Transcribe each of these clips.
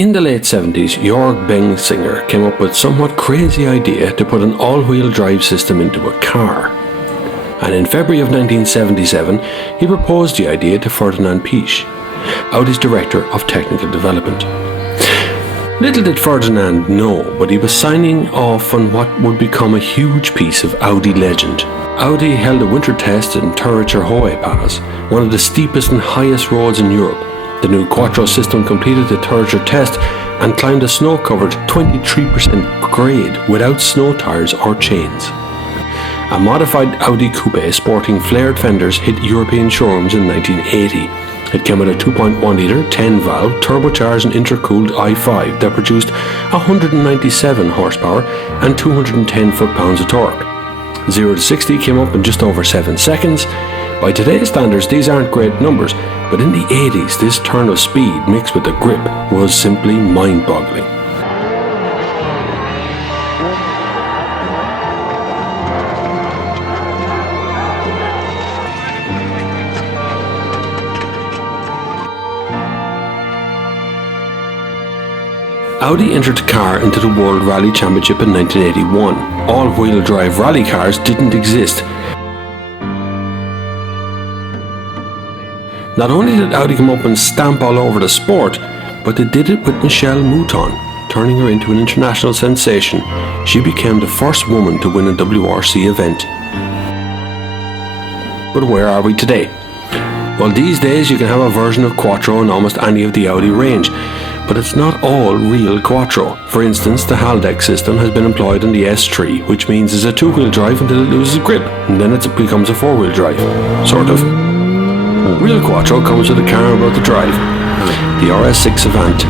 In the late 70s, Jörg Bensinger came up with a somewhat crazy idea to put an all-wheel drive system into a car. And in February of 1977, he proposed the idea to Ferdinand Piëch, Audi's Director of Technical Development. Little did Ferdinand know, but he was signing off on what would become a huge piece of Audi legend. Audi held a winter test in Zürcher Hohe Pass, one of the steepest and highest roads in Europe. The new Quattro system completed the Zürcher test and climbed a snow-covered 23% grade without snow tyres or chains. A modified Audi coupe sporting flared fenders hit European showrooms in 1980. It came with a 2.1-litre, 10-valve, turbocharged and intercooled i5 that produced 197 horsepower and 210 foot-pounds of torque. 0 to 60 came up in just over 7 seconds. By today's standards, these aren't great numbers, but in the 80s, this turn of speed mixed with the grip was simply mind-boggling. Audi entered the car into the World Rally Championship in 1981. All-wheel drive rally cars didn't exist. Not only did Audi come up and stamp all over the sport, but they did it with Michelle Mouton, turning her into an international sensation. She became the first woman to win a WRC event. But where are we today? Well, these days you can have a version of Quattro in almost any of the Audi range, but it's not all real Quattro. For instance, the Haldex system has been employed on the S3, which means it's a two-wheel drive until it loses grip, and then it becomes a four-wheel drive. Sort of. Real Quattro comes with a car about to drive, the RS6 Avant.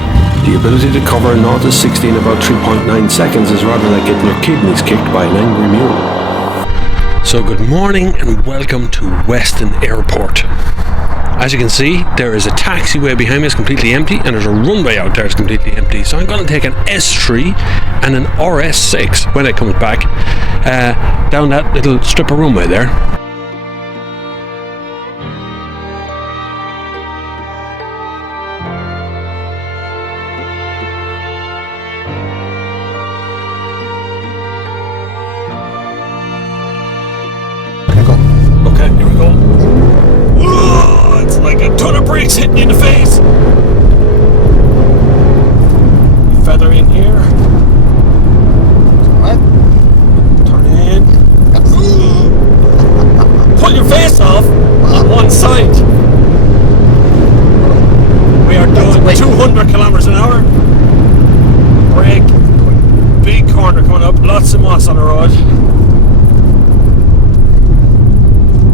The ability to cover 0 to 60 in about 3.9 seconds is rather like getting your kidneys kicked by an angry mule. So good morning and welcome to Weston Airport. As you can see, there is a taxiway behind me, it's completely empty, and there's a runway out there, it's completely empty. So I'm going to take an S3 and an RS6 when it comes back down that little strip of runway there. Okay, here we go. Whoa, it's like a ton of brakes hitting you in the face. Feather in here. What? Turn in. Pull your face off on one side. We are doing 200 kilometers an hour. Brake. Big corner coming up. Lots of moss on the road.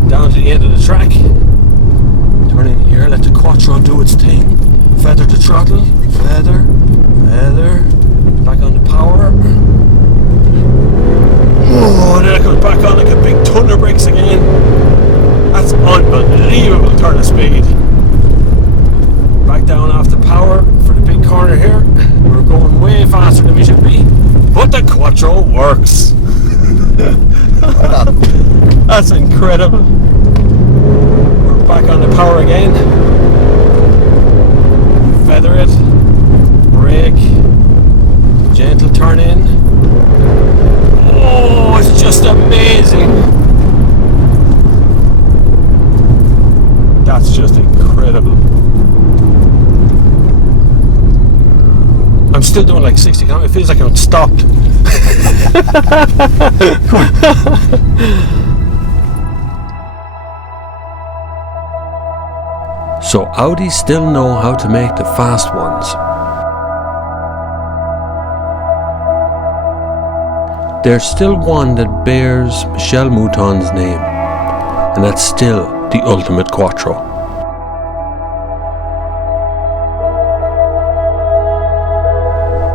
Down to the end of the track. Turn in here, let the Quattro do its thing. Feather the throttle, feather, back on the power. Oh, then it goes back on like a big ton of brakes again. That's unbelievable turn of speed. Back down off the power for the big corner here. We're going way faster than we should be. But the Quattro works. That's incredible. We're back on the power again. Feather it. Brake. Gentle turn in. Oh, it's just amazing. That's just incredible. I'm still doing like 60 kilometers. It feels like I'm stopped. So Audi still know how to make the fast ones. There's still one that bears Michelle Mouton's name, and that's still the ultimate Quattro.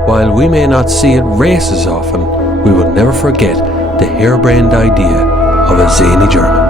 While we may not see it race as often, we will never forget the harebrained idea of a zany German.